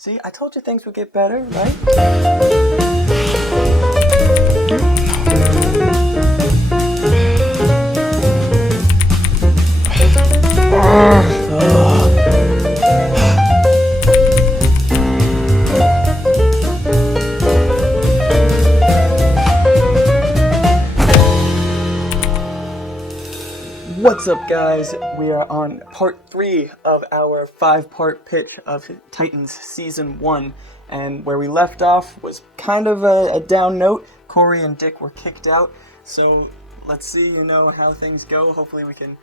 See, I told you things would get better, right? What's up, guys? We are on part 3 of our 5-part pitch of Titans Season 1, and where we left off was kind of a down note. Corey and Dick were kicked out, so let's see, how things go. Hopefully we can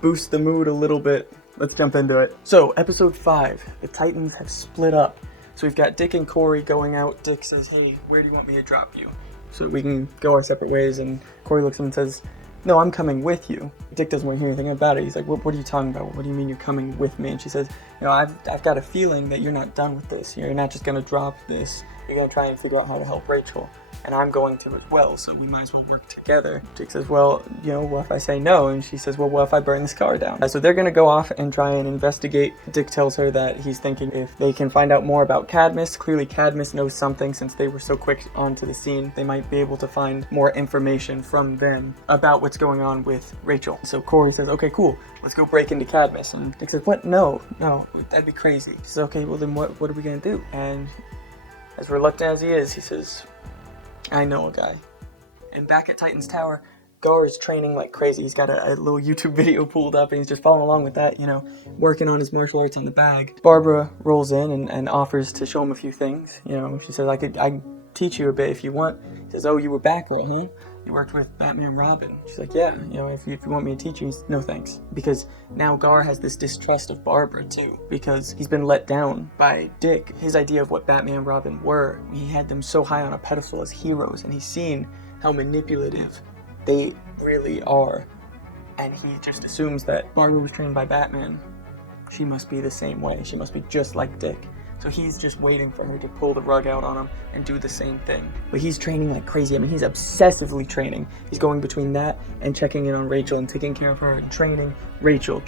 boost the mood a little bit. Let's jump into it. So, episode 5, the Titans have split up. So we've got Dick and Corey going out. Dick says, hey, where do you want me to drop you? So we can go our separate ways, and Corey looks at him and says, no, I'm coming with you. Dick doesn't want to hear anything about it. He's like, what are you talking about? What do you mean you're coming with me? And she says, I've got a feeling that you're not done with this. You're not just going to drop this. You're going to try and figure out how to help Rachel. And I'm going to as well, so we might as well work together. Dick says, well, what if I say no? And she says, well, what if I burn this car down? So they're going to go off and try and investigate. Dick tells her that he's thinking if they can find out more about Cadmus. Clearly Cadmus knows something since they were so quick onto the scene. They might be able to find more information from them about what's going on with Rachel. So Corey says, okay, cool. Let's go break into Cadmus. And Dick says, what? No, that'd be crazy. He says, okay, well then what are we going to do? And as reluctant as he is, he says, I know a guy. And back at Titan's Tower, Gar is training like crazy. He's got a little YouTube video pulled up and he's just following along with that, working on his martial arts on the bag. Barbara rolls in and offers to show him a few things. She says, I can teach you a bit if you want. He says, oh, you were Batgirl, huh? You worked with Batman and Robin. She's like, yeah, if you want me to teach you, no thanks. Because now Gar has this distrust of Barbara too, because he's been let down by Dick. His idea of what Batman and Robin were, he had them so high on a pedestal as heroes, and he's seen how manipulative they really are. And he just assumes that Barbara was trained by Batman. She must be the same way. She must be just like Dick. So he's just waiting for her to pull the rug out on him and do the same thing. But he's training like crazy. I mean, he's obsessively training. He's going between that and checking in on Rachel and taking care of her and training Rachel.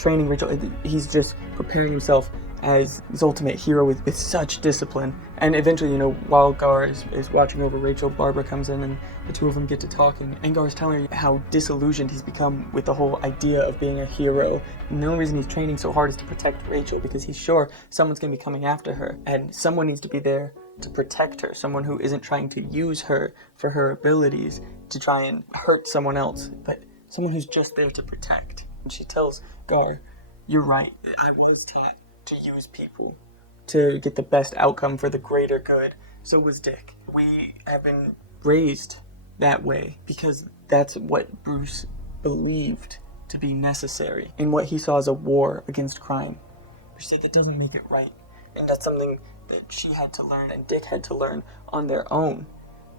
He's just preparing himself as his ultimate hero with such discipline. And eventually, while Gar is watching over Rachel, Barbara comes in and the two of them get to talking. And Gar's telling her how disillusioned he's become with the whole idea of being a hero. And the only reason he's training so hard is to protect Rachel, because he's sure someone's going to be coming after her. And someone needs to be there to protect her. Someone who isn't trying to use her for her abilities to try and hurt someone else, but someone who's just there to protect. And she tells Gar, you're right, I was taught to use people to get the best outcome for the greater good. So was Dick. We have been raised that way because that's what Bruce believed to be necessary in what he saw as a war against crime. She said that doesn't make it right, and that's something that she had to learn and Dick had to learn on their own.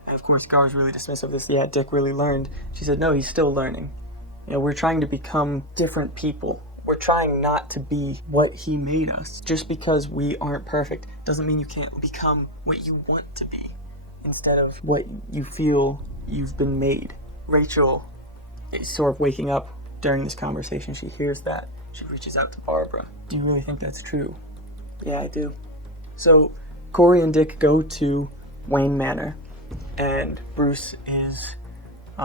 And of course Gar's really dismissive of this. Yeah, Dick really learned. She said no, he's still learning. We're trying to become different people. We're trying not to be what he made us. Just because we aren't perfect doesn't mean you can't become what you want to be instead of what you feel you've been made. Rachel is sort of waking up during this conversation. She hears that. She reaches out to Barbara. Do you really think that's true? Yeah, I do. So Corey and Dick go to Wayne Manor, and Bruce is,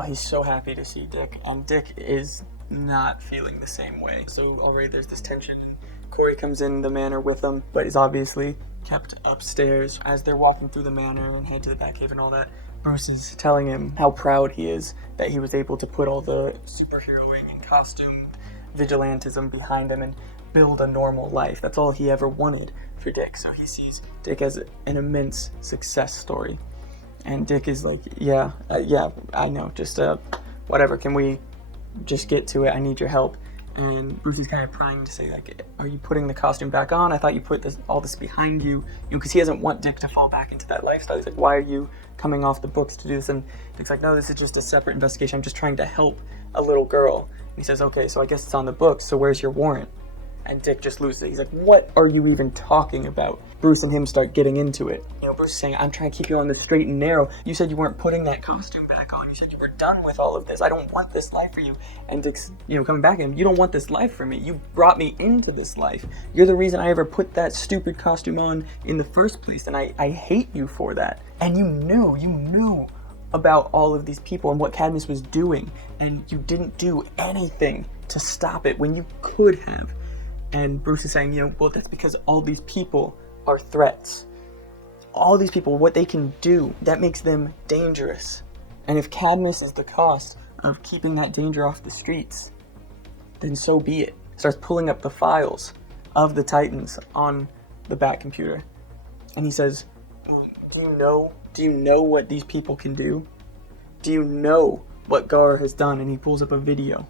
he's so happy to see Dick, and Dick is not feeling the same way. So already there's this tension. Corey comes in the manor with them, but is obviously kept upstairs. As they're walking through the manor and head to the Batcave and all that, Bruce is telling him how proud he is that he was able to put all the superheroing and costume vigilantism behind him and build a normal life. That's all he ever wanted for Dick. So he sees Dick as an immense success story. And Dick is like, yeah, I know, just whatever, can we just get to it? I need your help. And Bruce is kind of prying to say, like, are you putting the costume back on? I thought you put all this behind you. Because he doesn't want Dick to fall back into that lifestyle. He's like, why are you coming off the books to do this? And Dick's like, no, this is just a separate investigation. I'm just trying to help a little girl. And he says, okay, so I guess it's on the books, so where's your warrant? And Dick just loses it. He's like, what are you even talking about? Bruce and him start getting into it. Bruce is saying, I'm trying to keep you on the straight and narrow. You said you weren't putting that costume back on. You said you were done with all of this. I don't want this life for you. And Dick's, coming back at him, you don't want this life for me. You brought me into this life. You're the reason I ever put that stupid costume on in the first place, and I hate you for that. And you knew about all of these people and what Cadmus was doing, and you didn't do anything to stop it when you could have. And Bruce is saying, well, that's because all these people are threats. All these people, what they can do, that makes them dangerous. And if Cadmus is the cost of keeping that danger off the streets, then so be it. Starts pulling up the files of the Titans on the Bat computer. And he says, do you know what these people can do? Do you know what Gar has done? And he pulls up a video.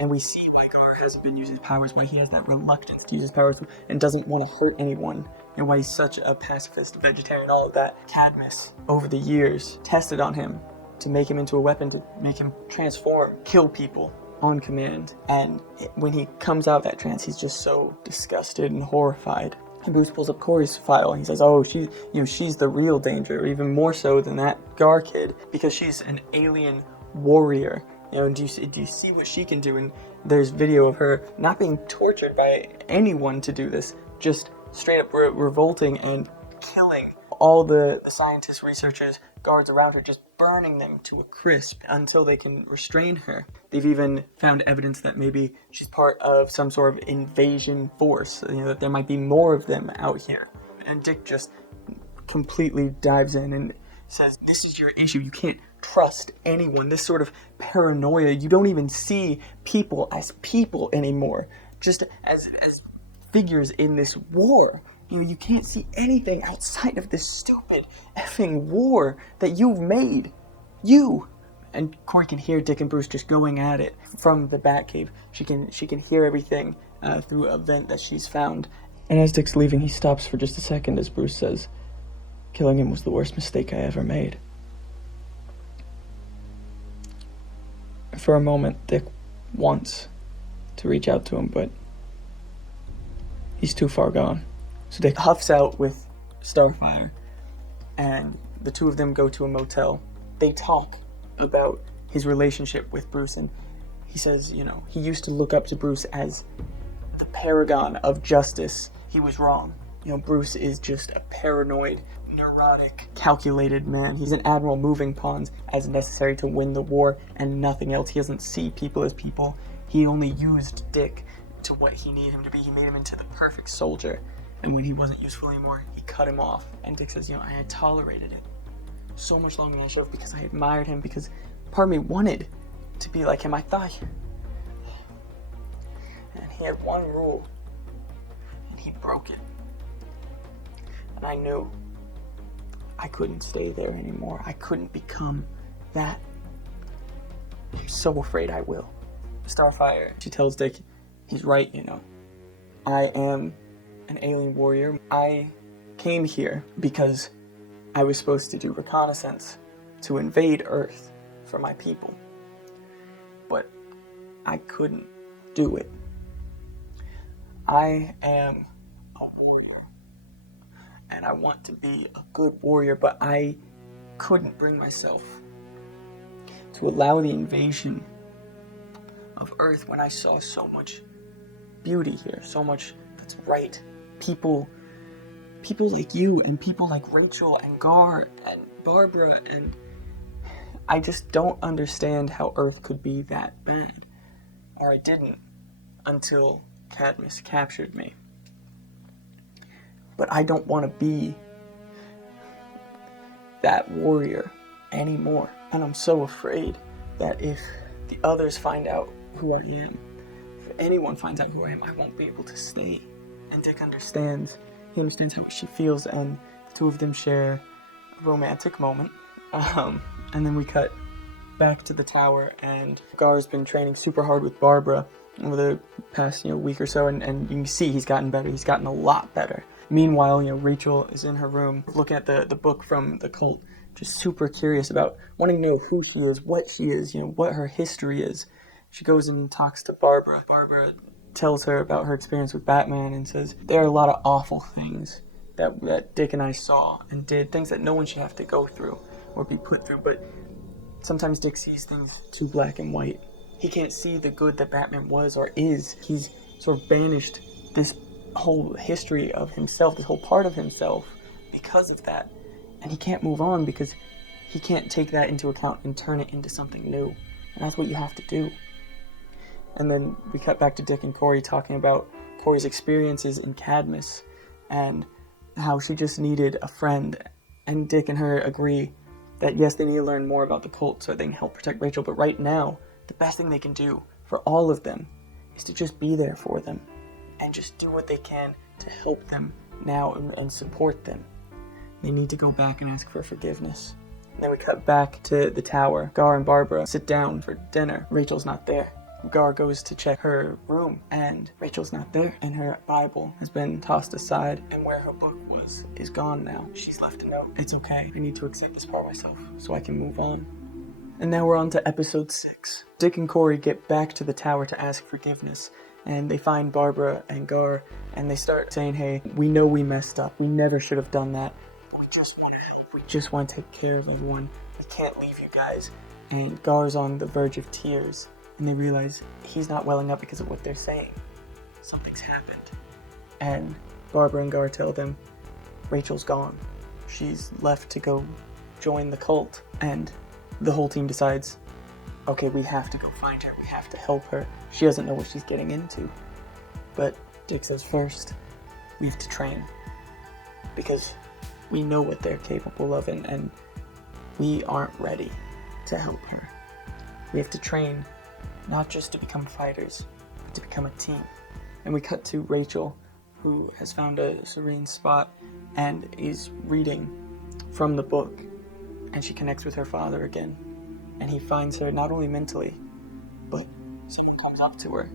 And we see why Gar hasn't been using his powers, why he has that reluctance to use his powers and doesn't want to hurt anyone, and why he's such a pacifist, vegetarian, all of that. Cadmus, over the years, tested on him to make him into a weapon, to make him transform, kill people on command. And when he comes out of that trance, he's just so disgusted and horrified. And Bruce pulls up Corey's file and he says, oh, she's the real danger, even more so than that Gar kid, because she's an alien warrior. Do you see what she can do? And there's video of her not being tortured by anyone to do this, just straight up revolting and killing all the scientists, researchers, guards around her, just burning them to a crisp until they can restrain her. They've even found evidence that maybe she's part of some sort of invasion force, that there might be more of them out here. And Dick just completely dives in and says, this is your issue. You can't trust anyone. This sort of paranoia. You don't even see people as people anymore, just as figures in this war. You can't see anything outside of this stupid effing war that you've made. You. And Corey can hear Dick and Bruce just going at it from the Batcave. She can hear everything through a vent that she's found. And as Dick's leaving, he stops for just a second as Bruce says, killing him was the worst mistake I ever made. For a moment, Dick wants to reach out to him, but he's too far gone. So Dick huffs out with Starfire, and the two of them go to a motel. They talk about his relationship with Bruce, and he says, he used to look up to Bruce as the paragon of justice. He was wrong. Bruce is just a paranoid, neurotic, calculated man. He's an admiral moving pawns as necessary to win the war and nothing else. He doesn't see people as people. He only used Dick to what he needed him to be. He made him into the perfect soldier. And when he wasn't useful anymore, he cut him off. And Dick says, I had tolerated it so much longer than I should have because I admired him, because part of me wanted to be like him. I thought. And he had one rule, and he broke it. And I knew I couldn't stay there anymore. I couldn't become that. I'm so afraid I will. Starfire, she tells Dick, he's right, I am an alien warrior. I came here because I was supposed to do reconnaissance to invade Earth for my people. But I couldn't do it. I am a warrior. And I want to be a good warrior, but I couldn't bring myself to allow the invasion of Earth when I saw so much beauty here, so much that's right. People like you and people like Rachel and Gar and Barbara, and I just don't understand how Earth could be that bad. Or I didn't until Cadmus captured me. But I don't want to be that warrior anymore. And I'm so afraid that if the others find out who I am, if anyone finds out who I am, I won't be able to stay. And Dick understands. He understands how she feels, and the two of them share a romantic moment. And then we cut back to the tower, and Gar's been training super hard with Barbara over the past week or so, and you can see he's gotten better. He's gotten a lot better. Meanwhile, Rachel is in her room looking at the book from the cult, just super curious about wanting to know who she is, what she is, what her history is. She goes and talks to Barbara. Barbara tells her about her experience with Batman and says, there are a lot of awful things that Dick and I saw and did, things that no one should have to go through or be put through, but sometimes Dick sees things too black and white. He can't see the good that Batman was or is. He's sort of banished this whole history of himself, this whole part of himself, because of that. And he can't move on because he can't take that into account and turn it into something new. And that's what you have to do. And then we cut back to Dick and Corey talking about Corey's experiences in Cadmus and how she just needed a friend. And Dick and her agree that yes, they need to learn more about the cult so they can help protect Rachel, but right now, the best thing they can do for all of them is to just be there for them and just do what they can to help them now and support them. They need to go back and ask for forgiveness. And then we cut back to the tower. Gar and Barbara sit down for dinner. Rachel's not there. Gar goes to check her room, and Rachel's not there, and her Bible has been tossed aside, and where her book was is gone now. She's left to know, it's okay, I need to accept this part of myself so I can move on. And now we're on to episode 6. Dick and Corey get back to the tower to ask forgiveness, and they find Barbara and Gar, and they start saying, hey, we know we messed up, we never should have done that, but we just want to help, we just want to take care of everyone, we can't leave you guys. And Gar's on the verge of tears, and they realize he's not welling up because of what they're saying. Something's happened. And Barbara and Gar tell them Rachel's gone. She's left to go join the cult. And the whole team decides, okay, we have to go find her. We have to help her. She doesn't know what she's getting into. But Dick says first, we have to train. Because we know what they're capable of, and we aren't ready to help her. We have to train not just to become fighters, but to become a team. And we cut to Rachel, who has found a serene spot and is reading from the book. And she connects with her father again. And he finds her not only mentally, but someone comes up to her.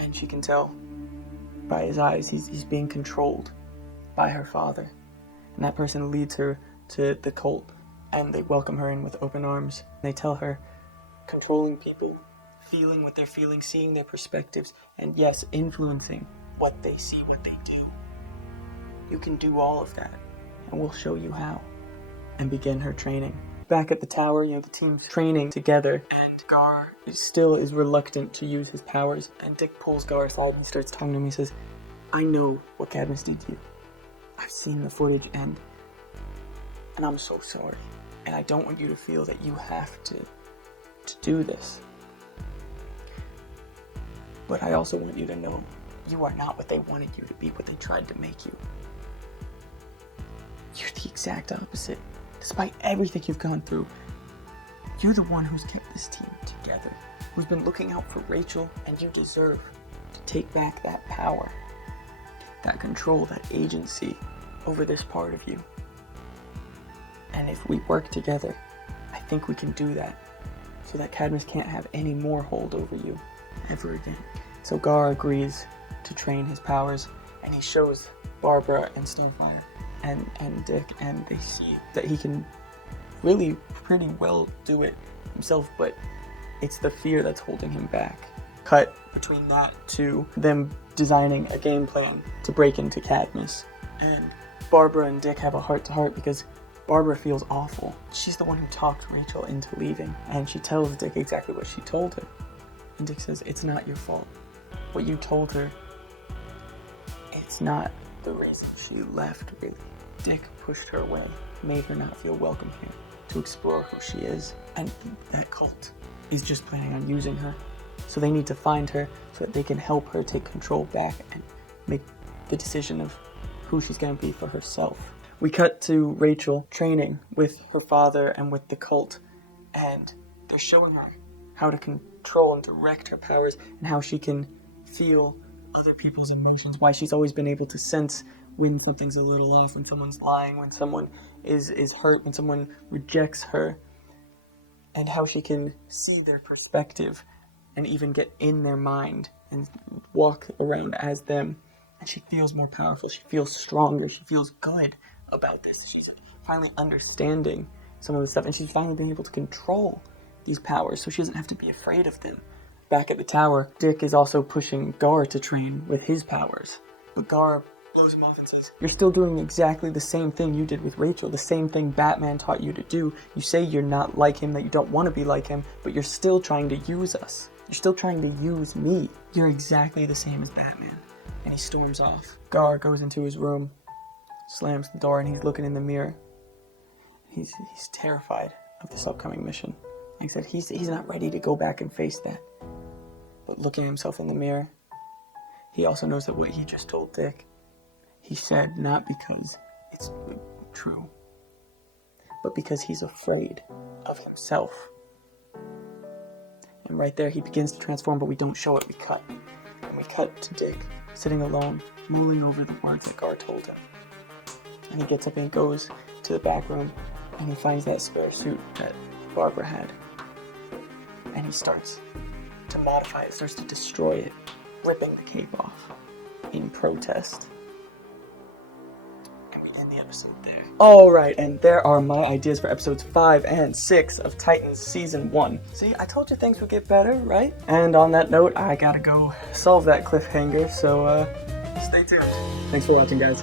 And she can tell by his eyes he's being controlled by her father. And that person leads her to the cult, and they welcome her in with open arms. They tell her, controlling people, feeling what they're feeling, seeing their perspectives, and yes, influencing what they see, what they do. You can do all of that, and we'll show you how. And begin her training. Back at the tower, the team's training together, and Gar still is reluctant to use his powers, and Dick pulls Gar aside and he starts talking to him. He says, I know what Cadmus did to you. I've seen the footage, and I'm so sorry. And I don't want you to feel that you have to do this. But I also want you to know you are not what they wanted you to be, what they tried to make you. You're the exact opposite. Despite everything you've gone through, you're the one who's kept this team together, who's been looking out for Rachel, and you deserve to take back that power, that control, that agency over this part of you. And if we work together, I think we can do that, so that Cadmus can't have any more hold over you ever again. So Gar agrees to train his powers, and he shows Barbara and Starfire and Dick, and they see that he can really pretty well do it himself, but it's the fear that's holding him back. Cut between that to them designing a game plan to break into Cadmus, and Barbara and Dick have a heart-to-heart because Barbara feels awful. She's the one who talked Rachel into leaving, and she tells Dick exactly what she told her. And Dick says, it's not your fault. What you told her, it's not the reason she left, really. Dick pushed her away, made her not feel welcome here, to explore who she is. And that cult is just planning on using her. So they need to find her so that they can help her take control back and make the decision of who she's going to be for herself. We cut to Rachel training with her father and with the cult, and they're showing her how to control and direct her powers and how she can feel other people's emotions, why she's always been able to sense when something's a little off, when someone's lying, when someone is hurt, when someone rejects her, and how she can see their perspective and even get in their mind and walk around as them. And she feels more powerful, she feels stronger, she feels good about this. She's finally understanding some of the stuff, and she's finally been able to control these powers, so she doesn't have to be afraid of them. back at the tower, Dick is also pushing Gar to train with his powers. But Gar blows him off and says, "You're still doing exactly the same thing you did with Rachel, the same thing Batman taught you to do. You say you're not like him, that you don't want to be like him, but you're still trying to use us. You're still trying to use me. You're exactly the same as Batman." And he storms off. Gar goes into his room, slams the door, and he's looking in the mirror. He's terrified of this upcoming mission. Like I said, he's not ready to go back and face that. But looking at himself in the mirror, he also knows that what he just told Dick, he said not because it's true, but because he's afraid of himself. And right there, he begins to transform, but we don't show it, we cut. And we cut to Dick, sitting alone, mulling over the words that Gar told him. And he gets up and goes to the back room, and he finds that spare suit that Barbara had. And he starts to modify it, starts to destroy it, ripping the cape off in protest. And we end the episode there. Alright, and there are my ideas for episodes 5 and 6 of Titans Season 1. See, I told you things would get better, right? And on that note, I gotta go solve that cliffhanger, so stay tuned. Thanks for watching, guys.